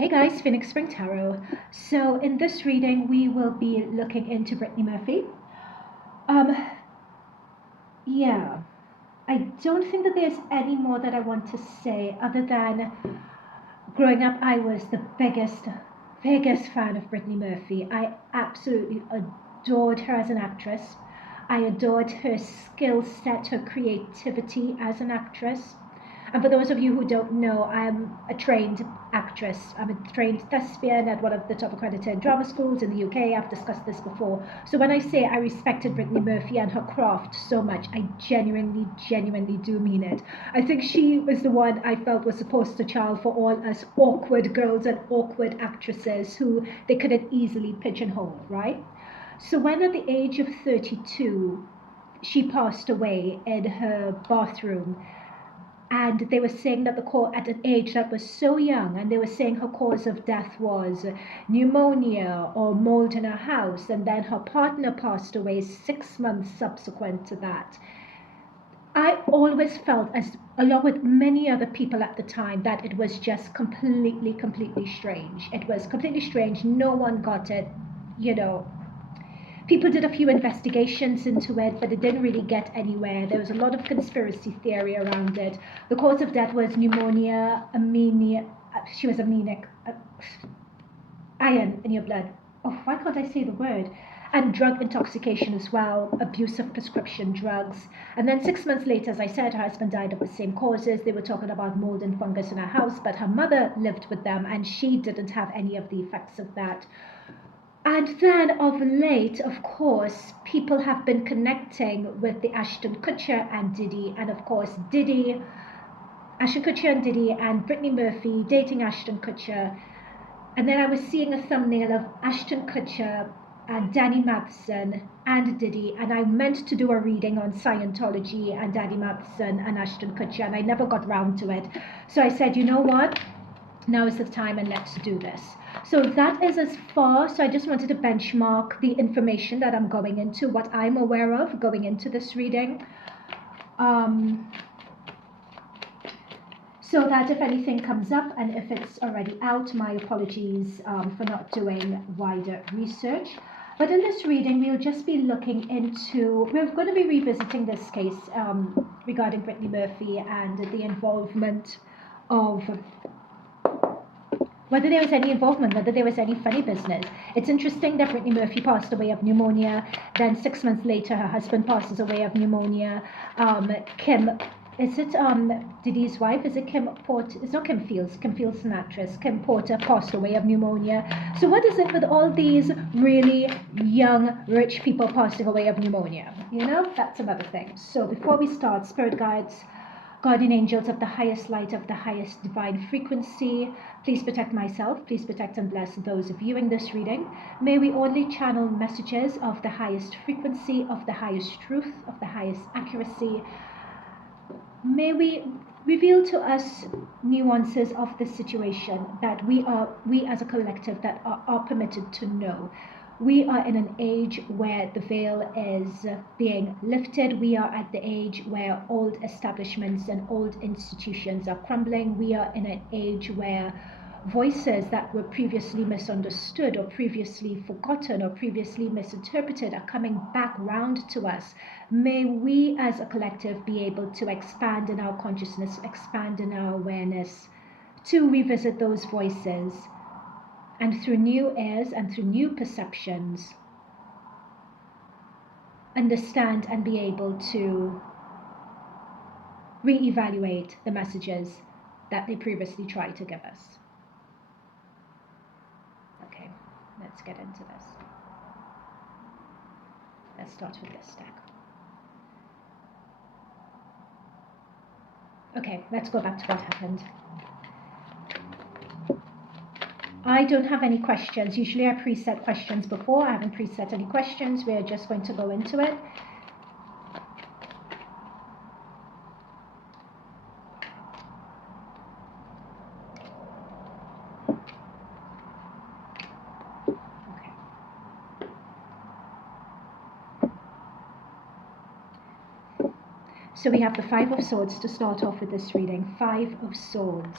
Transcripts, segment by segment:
Hey guys, Phoenix Spring Tarot. So in this reading, we will be looking into Brittany Murphy. Yeah, I don't think that there's any more that I want to say other than growing up, I was the biggest fan of Brittany Murphy. I absolutely adored her as an actress. I adored her skill set, her creativity as an actress. And for those of you who don't know, I'm a trained actress. I'm a trained thespian at one of the top accredited drama schools in the UK. I've discussed this before. So when I say I respected Brittany Murphy and her craft so much, I genuinely do mean it. I think she was the one I felt was the poster child for all us awkward girls and awkward actresses who they couldn't easily pigeonhole, right? So when at the age of 32, she passed away in her bathroom, and they were saying that at an age that was so young, and they were saying her cause of death was pneumonia or mold in her house, and then her partner passed away 6 months subsequent to that. I always felt, as along with many other people at the time, that it was just completely strange. It was completely strange. No one got it, you know. People did a few investigations into it, but it didn't really get anywhere. There was a lot of conspiracy theory around it. The cause of death was pneumonia, she was anemic, iron in your blood. Oh, why can't I say the word? And drug intoxication as well, abuse of prescription drugs. And then 6 months later, as I said, her husband died of the same causes. They were talking about mold and fungus in her house, but her mother lived with them and she didn't have any of the effects of that. And then of late, of course, people have been connecting with the Ashton Kutcher and Diddy, and of course Ashton Kutcher and Diddy and Brittany Murphy dating Ashton Kutcher. And then I was seeing a thumbnail of Ashton Kutcher and Danny Matheson and Diddy, and I meant to do a reading on Scientology and Danny Matheson and Ashton Kutcher, and I never got round to it. So I said, you know what? Now is the time and let's do this. So that is as far, so I just wanted to benchmark the information that I'm going into, what I'm aware of going into this reading. So that if anything comes up and if it's already out, my apologies for not doing wider research. But in this reading, we'll just be looking into, we're going to be revisiting this case regarding Brittany Murphy and the involvement of whether there was any involvement, whether there was any funny business. It's interesting that Brittany Murphy passed away of pneumonia. Then 6 months later, her husband passes away of pneumonia. Kim, is it Diddy's wife? Is it Kim Porter? It's not Kim Fields. Kim Fields is an actress. Kim Porter passed away of pneumonia. So what is it with all these really young, rich people passing away of pneumonia? You know, that's another thing. So before we start, spirit guides, guardian angels of the highest light, of the highest divine frequency, please protect myself, please protect and bless those viewing this reading. May we only channel messages of the highest frequency, of the highest truth, of the highest accuracy. May we reveal to us nuances of this situation that we as a collective that are permitted to know. We are in an age where the veil is being lifted. We are at the age where old establishments and old institutions are crumbling. We are in an age where voices that were previously misunderstood or previously forgotten or previously misinterpreted are coming back round to us. May we as a collective be able to expand in our consciousness, expand in our awareness, to revisit those voices, and through new ears and through new perceptions, understand and be able to reevaluate the messages that they previously tried to give us. Okay, let's get into this. Let's start with this deck. Okay, let's go back to what happened. I don't have any questions. Usually I preset questions before. I haven't preset any questions. We're just going to go into it. Okay. So we have the Five of Swords to start off with this reading. Five of Swords.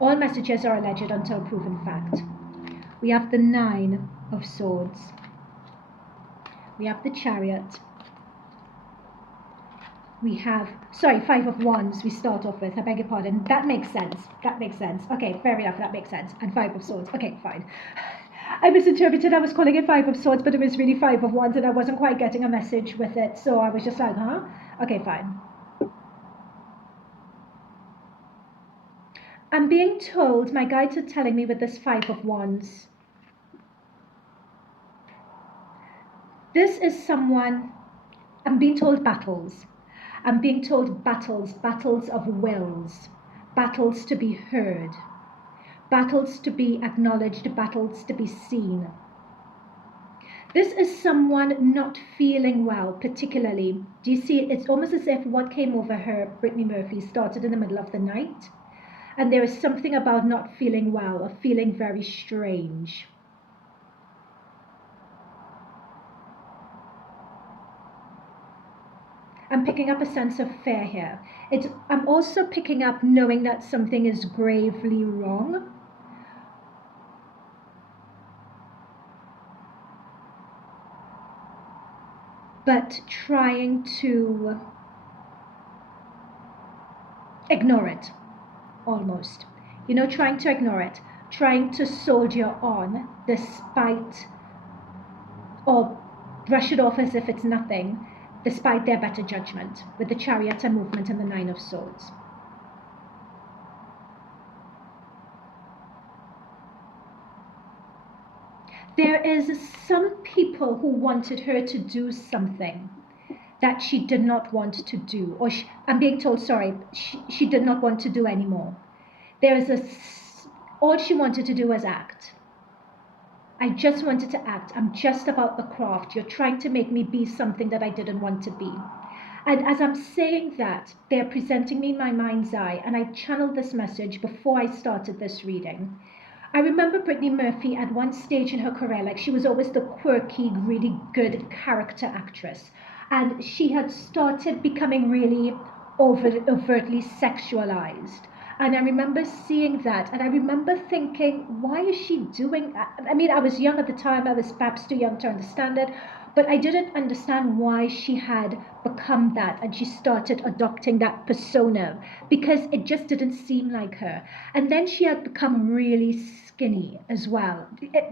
All messages are alleged until proven fact. We have the Nine of Swords. We have the Chariot. We have, sorry, Five of Wands we start off with. I beg your pardon. That makes sense. That makes sense. Okay, fair enough. That makes sense. And Five of Swords. Okay, fine. I misinterpreted. I was calling it Five of Swords, but it was really Five of Wands, and I wasn't quite getting a message with it. So I was just like, huh? Okay, fine. I'm being told, my guides are telling me with this Five of Wands, this is someone, I'm being told battles. I'm being told battles of wills, battles to be heard, battles to be acknowledged, battles to be seen. This is someone not feeling well, particularly. Do you see? It's almost as if what came over her, Brittany Murphy, started in the middle of the night. And there is something about not feeling well, or feeling very strange. I'm picking up a sense of fear here. I'm also picking up knowing that something is gravely wrong. But trying to ignore it, almost. You know, trying to ignore it. Trying to soldier on despite, or brush it off as if it's nothing, despite their better judgment, with the Chariot and movement and the Nine of Swords. There is some people who wanted her to do something that she did not want to do, or I'm being told, sorry, she did not want to do anymore. There is all she wanted to do was act. I just wanted to act. I'm just about the craft. You're trying to make me be something that I didn't want to be. And as I'm saying that, they're presenting me in my mind's eye, and I channeled this message before I started this reading. I remember Brittany Murphy at one stage in her career, like she was always the quirky, really good character actress. And she had started becoming really overtly sexualized. And I remember seeing that, and I remember thinking, why is she doing that? I mean, I was young at the time, I was perhaps too young to understand it, but I didn't understand why she had become that, and she started adopting that persona, because it just didn't seem like her. And then she had become really skinny as well.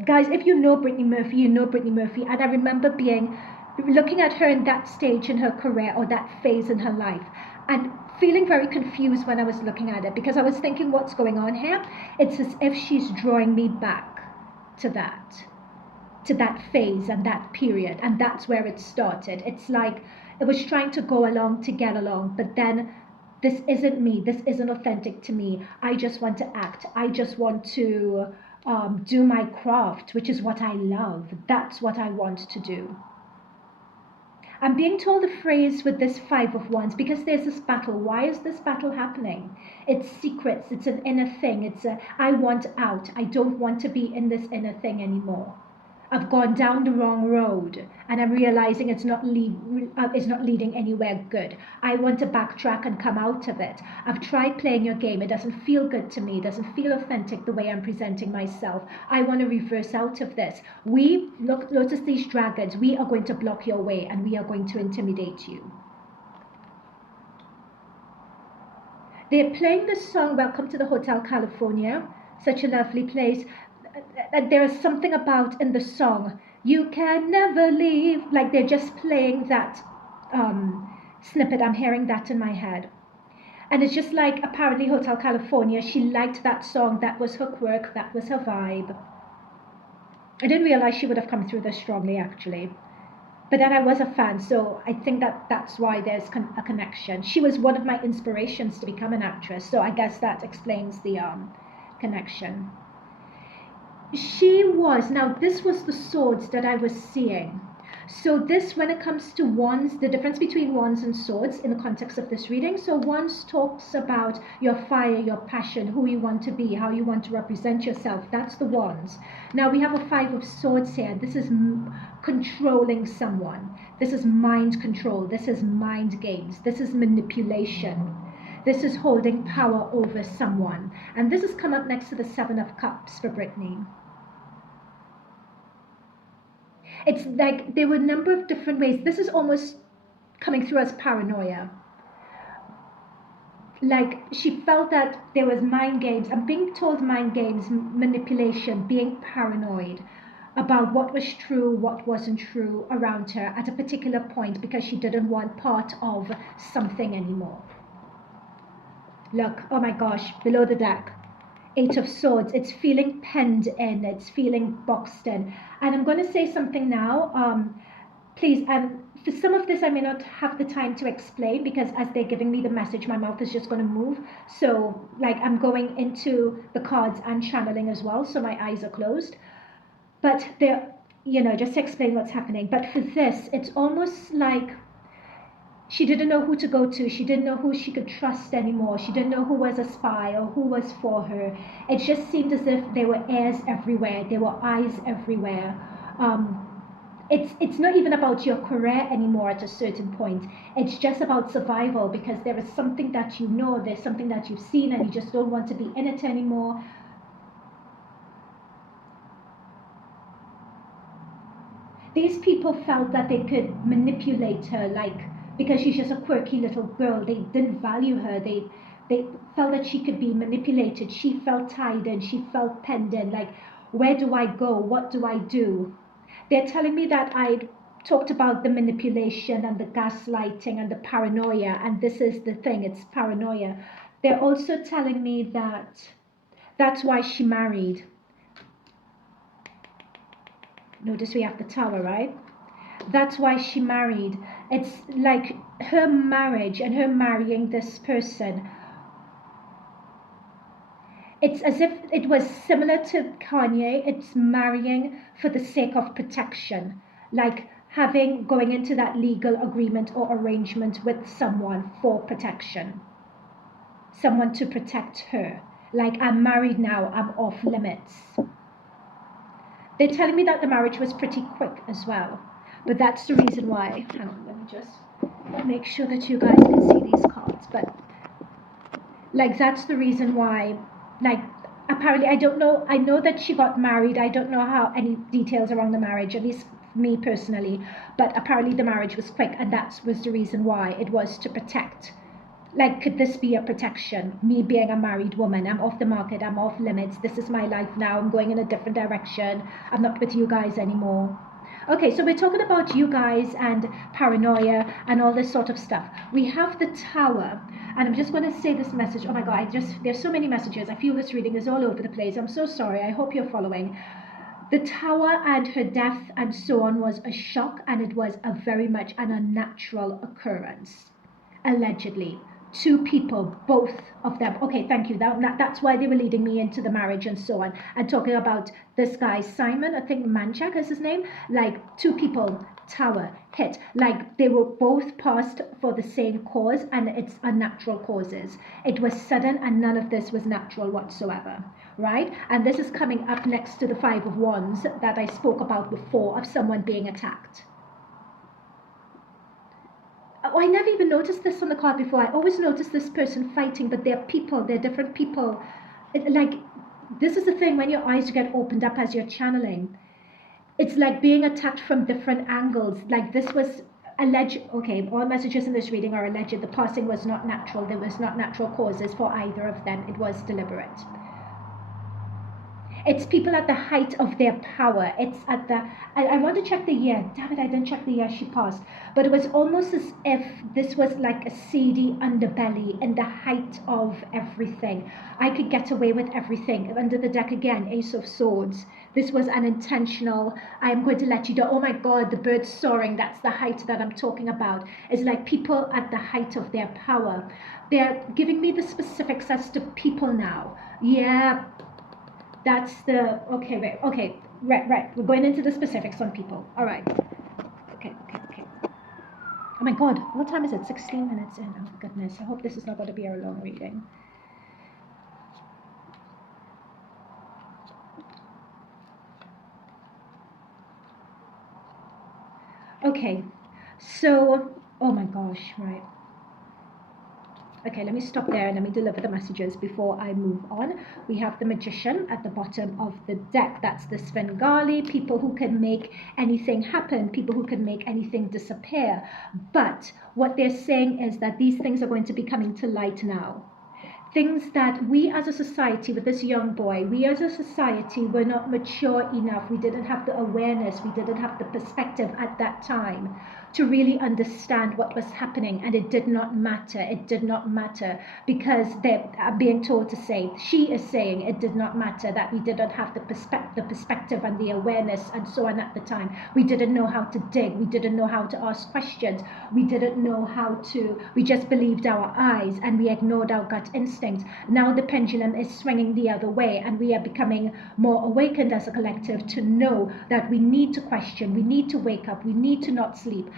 Guys, if you know Brittany Murphy, you know Brittany Murphy, and I remember looking at her in that stage in her career, or that phase in her life, and feeling very confused when I was looking at it, because I was thinking, what's going on here? It's as if she's drawing me back to that phase and that period, and that's where it started. It's like it was trying to go along to get along, but then this isn't me, this isn't authentic to me. I just want to act, I just want to do my craft, which is what I love. That's what I want to do. I'm being told the phrase with this Five of Wands, because there's this battle. Why is this battle happening? It's secrets. It's an inner thing. I want out. I don't want to be in this inner thing anymore. I've gone down the wrong road, and I'm realizing it's not leading anywhere good. I want to backtrack and come out of it. I've tried playing your game. It doesn't feel good to me. It doesn't feel authentic the way I'm presenting myself. I want to reverse out of this. Notice these dragons. We are going to block your way, and we are going to intimidate you. They're playing the song Welcome to the Hotel California, such a lovely place. There is something about in the song, you can never leave, like they're just playing that snippet. I'm hearing that in my head, and it's just like, apparently Hotel California, she liked that song. That was her quirk, that was her vibe. I didn't realize she would have come through this strongly, actually, but then I was a fan, so I think that's why there's a connection. She was one of my inspirations to become an actress, so I guess that explains the connection. Now this was the swords that I was seeing. So this, when it comes to wands, the difference between wands and swords in the context of this reading. So wands talks about your fire, your passion, who you want to be, how you want to represent yourself. That's the wands. Now we have a Five of Swords here. This is controlling someone. This is mind control. This is mind games. This is manipulation. This is holding power over someone. And this has come up next to the Seven of Cups for Brittany. It's like there were a number of different ways. This is almost coming through as paranoia. Like she felt that there was mind games. I'm being told mind games, manipulation, being paranoid about what was true, what wasn't true around her at a particular point because she didn't want part of something anymore. Look, oh my gosh, below the deck. Eight of Swords. It's feeling penned in. It's feeling boxed in. And I'm going to say something now. Please, for some of this I may not have the time to explain because as they're giving me the message, my mouth is just going to move. So, like, I'm going into the cards and channeling as well, so my eyes are closed. But they're, just to explain what's happening. But for this, it's almost like she didn't know who to go to. She didn't know who she could trust anymore. She didn't know who was a spy or who was for her. It just seemed as if there were ears everywhere. There were eyes everywhere. It's not even about your career anymore at a certain point. It's just about survival because there is something that you know, there's something that you've seen and you just don't want to be in it anymore. These people felt that they could manipulate her, like, because she's just a quirky little girl. They didn't value her. They felt that she could be manipulated. She felt tied in. She felt penned in. Like, where do I go? What do I do? They're telling me that I talked about the manipulation and the gaslighting and the paranoia, and this is the thing, it's paranoia. They're also telling me that that's why she married. Notice we have the Tower, right? That's why she married. It's like her marriage and her marrying this person. It's as if it was similar to Kanye. It's marrying for the sake of protection. Like going into that legal agreement or arrangement with someone for protection. Someone to protect her. Like, I'm married now, I'm off limits. They're telling me that the marriage was pretty quick as well. But that's the reason why. Hang on, let me just make sure that you guys can see these cards. But, like, that's the reason why, like, apparently, I don't know. I know that she got married. I don't know how any details around the marriage, at least me personally. But apparently the marriage was quick. And that was the reason why. It was to protect. Like, could this be a protection? Me being a married woman, I'm off the market, I'm off limits. This is my life now. I'm going in a different direction. I'm not with you guys anymore. Okay, so we're talking about you guys and paranoia and all this sort of stuff. We have the Tower, and I'm just going to say this message. Oh my God, there's so many messages. I feel this reading is all over the place. I'm so sorry. I hope you're following. The Tower and her death and so on was a shock, and it was a very much an unnatural occurrence, allegedly. Two people, both of them. Okay, thank you. That's why they were leading me into the marriage and so on. And talking about this guy, Simon, I think Manchak is his name. Like, two people, Tower, hit. Like, they were both passed for the same cause, and it's unnatural causes. It was sudden, and none of this was natural whatsoever. Right? And this is coming up next to the Five of Wands that I spoke about before, of someone being attacked. Oh, I never even noticed this on the card before. I always notice this person fighting, but they're people, they're different people. Like, this is the thing, when your eyes get opened up as you're channeling, it's like being attacked from different angles. Like, this was alleged. Okay, all messages in this reading are alleged. The passing was not natural. There was not natural causes for either of them. It was deliberate. It's people at the height of their power. It's at the, I want to check the year. Damn it, I didn't check the year she passed. But it was almost as if this was like a seedy underbelly in the height of everything. I could get away with everything. Under the deck again, Ace of Swords. This was unintentional. I am going to let you know. Oh my God, the bird soaring. That's the height that I'm talking about. It's like people at the height of their power. They're giving me the specifics as to people now. Yeah. That's the, okay, right. We're going into the specifics on people. All right. Okay. Oh my God, what time is it? 16 minutes in. Oh goodness, I hope this is not going to be a long reading. Okay, so, oh my gosh, right. Okay, let me stop there and let me deliver the messages before I move on. We have the Magician at the bottom of the deck. That's the Svengali, people who can make anything happen, people who can make anything disappear. But what they're saying is that these things are going to be coming to light now. Things that we as a society, with this young boy, we as a society were not mature enough. We didn't have the awareness, we didn't have the perspective at that time to really understand what was happening. And it did not matter. It did not matter because they're being told to say, she is saying it did not matter, that we didn't have the perspective and the awareness and so on at the time. We didn't know how to dig. We didn't know how to ask questions. We didn't know how to, we just believed our eyes and we ignored our gut instinct. Now the pendulum is swinging the other way and we are becoming more awakened as a collective to know that we need to question, we need to wake up, we need to not sleep.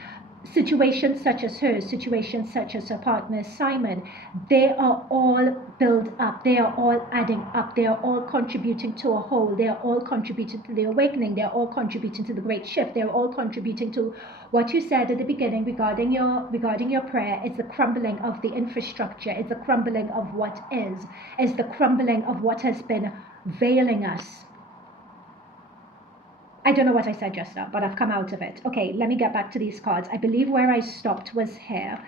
Situations such as hers, situations such as her partner Simon, they are all built up, they are all adding up, they are all contributing to a whole, they are all contributing to the awakening, they are all contributing to the great shift, they are all contributing to what you said at the beginning regarding your prayer. It's the crumbling of the infrastructure, it's the crumbling of what is the crumbling of what has been veiling us. I don't know what I said just now, but I've come out of it. Okay, let me get back to these cards. I believe where I stopped was here.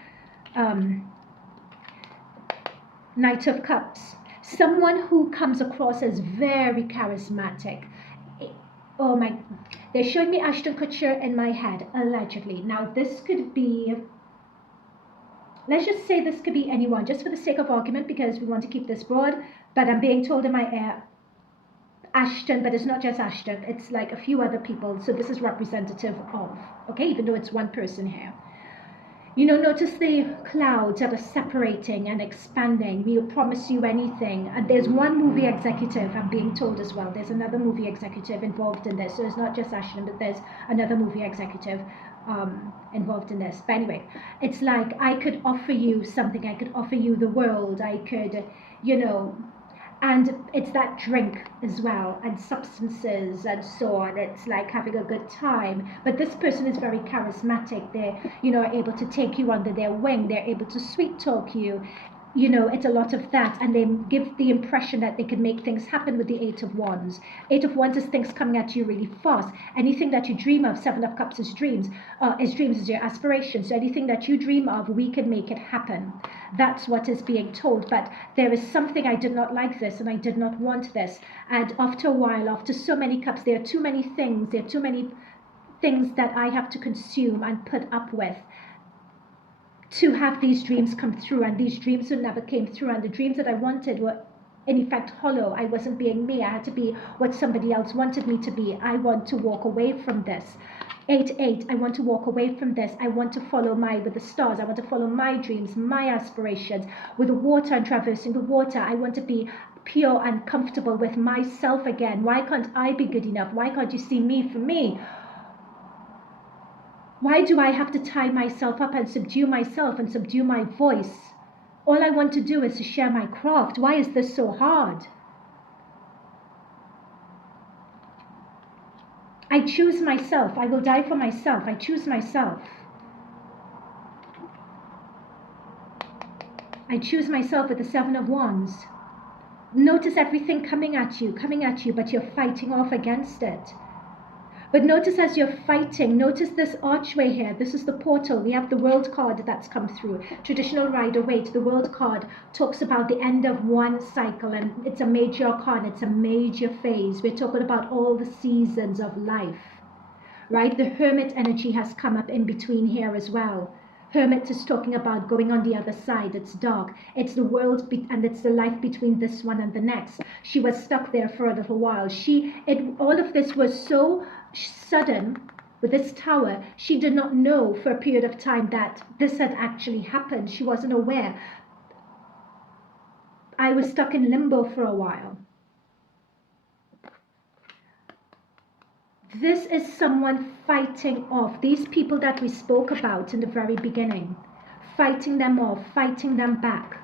Knight of Cups. Someone who comes across as very charismatic. Oh my, they're showing me Ashton Kutcher in my head, allegedly. Now this could be, let's just say this could be anyone, just for the sake of argument, because we want to keep this broad, but I'm being told in my ear, Ashton, but it's not just Ashton, it's like a few other people, so this is representative of, okay, even though it's one person here. You know, notice the clouds that are separating and expanding. We'll promise you anything. And there's one movie executive, I'm being told as well, there's another movie executive involved in this, so it's not just Ashton, but there's another movie executive involved in this. But anyway, it's like I could offer you something, I could offer you the world, I could, you know, and it's that drink as well, and substances and so on. It's like having a good time. But this person is very charismatic. They, you know, are able to take you under their wing. They're able to sweet talk you. You know, it's a lot of that, and they give the impression that they can make things happen with the Eight of Wands. Eight of Wands is things coming at you really fast. Anything that you dream of, Seven of Cups is dreams. Is your aspirations. So anything that you dream of, we can make it happen. That's what is being told. But there is something, I did not like this, and I did not want this. And after a while, after so many cups, there are too many things. There are too many things that I have to consume and put up with to have these dreams come through, and these dreams never came through, and the dreams that I wanted were in effect hollow. I wasn't being me. I had to be what somebody else wanted me to be. I want to walk away from this. 8-8, I want to walk away from this. I want to follow with the stars. I want to follow my dreams, my aspirations. With the water and traversing the water, I want to be pure and comfortable with myself again. Why can't I be good enough? Why can't you see me for me? Why do I have to tie myself up and subdue myself and subdue my voice? All I want to do is to share my craft. Why is this so hard? I choose myself. I will die for myself. I choose myself. I choose myself with the Seven of Wands. Notice everything coming at you, but you're fighting off against it. But notice as you're fighting, notice this archway here. This is the portal. We have the world card that's come through. Traditional Rider-Waite. The world card talks about the end of one cycle, and it's a major arcana. It's a major phase. We're talking about all the seasons of life, right? The Hermit energy has come up in between here as well. Hermit is talking about going on the other side. It's dark. It's the world, and it's the life between this one and the next. She was stuck there for a little while. All of this was so sudden with this tower. She did not know for a period of time that this had actually happened. She wasn't aware. I was stuck in limbo for a while. This is someone fighting off these people that we spoke about in the very beginning, fighting them off, fighting them back.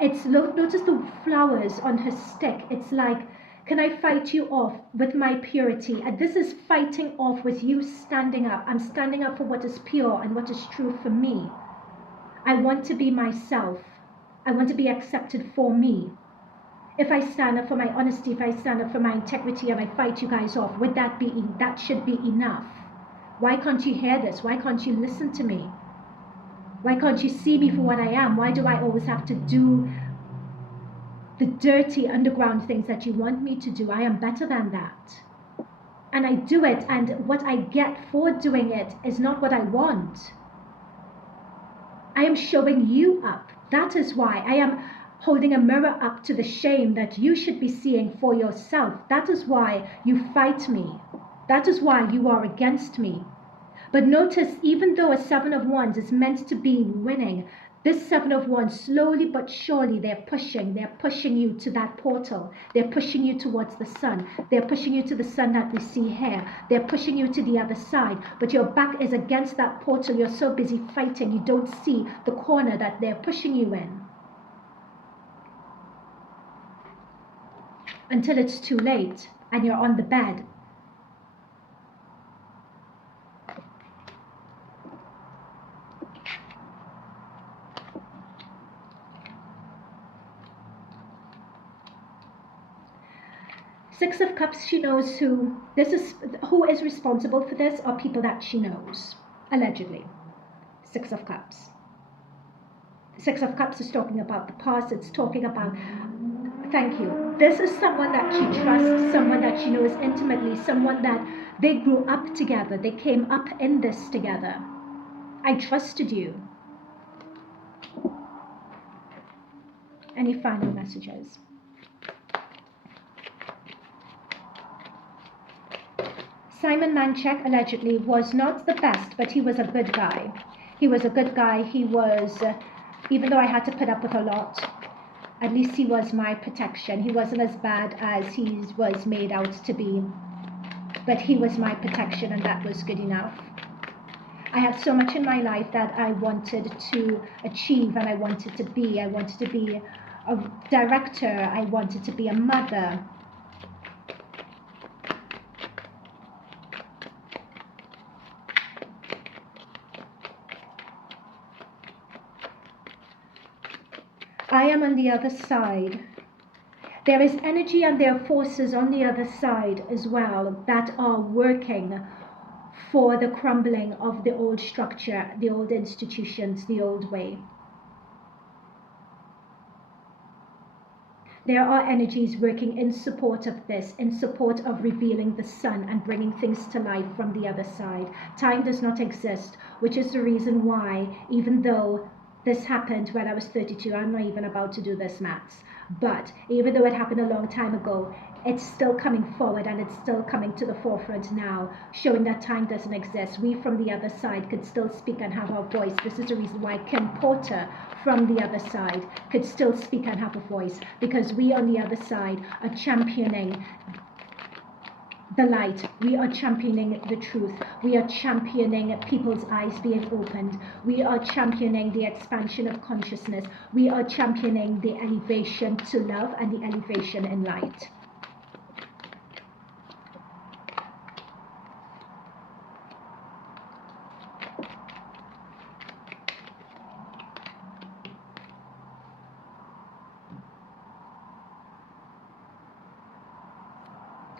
Notice the flowers on her stick. It's like, can I fight you off with my purity? And this is fighting off with you standing up. I'm standing up for what is pure and what is true for me. I want to be myself. I want to be accepted for me. If I stand up for my honesty, if I stand up for my integrity and I fight you guys off, that should be enough. Why can't you hear this? Why can't you listen to me? Why can't you see me for what I am? Why do I always have to do the dirty underground things that you want me to do? I am better than that. And I do it, and what I get for doing it is not what I want. I am showing you up. That is why I am holding a mirror up to the shame that you should be seeing for yourself. That is why you fight me. That is why you are against me. But notice, even though a Seven of Wands is meant to be winning, this Seven of Wands, slowly but surely, they're pushing you to that portal. They're pushing you towards the sun. They're pushing you to the sun that we see here. They're pushing you to the other side. But your back is against that portal. You're so busy fighting, you don't see the corner that they're pushing you in. Until it's too late and you're on the bed. Six of Cups, she knows who is responsible for this, are people that she knows, allegedly. Six of Cups. Six of Cups is talking about the past. It's talking about, thank you. This is someone that she trusts, someone that she knows intimately, someone that they grew up together. They came up in this together. I trusted you. Any final messages? Simon Manchek allegedly was not the best, but he was a good guy. He was a good guy. He was, even though I had to put up with a lot, at least he was my protection. He wasn't as bad as he was made out to be, but he was my protection, and that was good enough. I had so much in my life that I wanted to achieve, and I wanted to be. I wanted to be a director. I wanted to be a mother. I am on the other side. There is energy and there are forces on the other side as well that are working for the crumbling of the old structure, the old institutions, the old way. There are energies working in support of this, in support of revealing the sun and bringing things to life from the other side. Time does not exist, which is the reason why, even though this happened when I was 32. I'm not even about to do this maths. But even though it happened a long time ago, it's still coming forward and it's still coming to the forefront now, showing that time doesn't exist. We from the other side could still speak and have our voice. This is the reason why Kim Porter from the other side could still speak and have a voice, because we on the other side are championing the light. We are championing the truth. We are championing people's eyes being opened. We are championing the expansion of consciousness. We are championing the elevation to love and the elevation in light.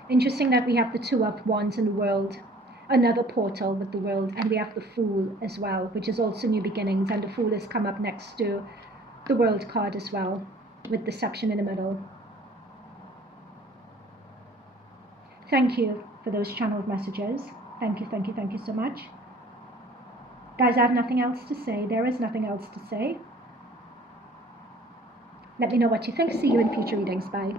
Interesting that we have the Two of Wands in the World, another portal with the World, and we have the Fool as well, which is also new beginnings, and the Fool has come up next to the World card as well, with Deception in the middle. Thank you for those channeled messages. Thank you, thank you, thank you so much. Guys, I have nothing else to say. There is nothing else to say. Let me know what you think. See you in future readings. Bye.